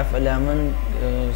F11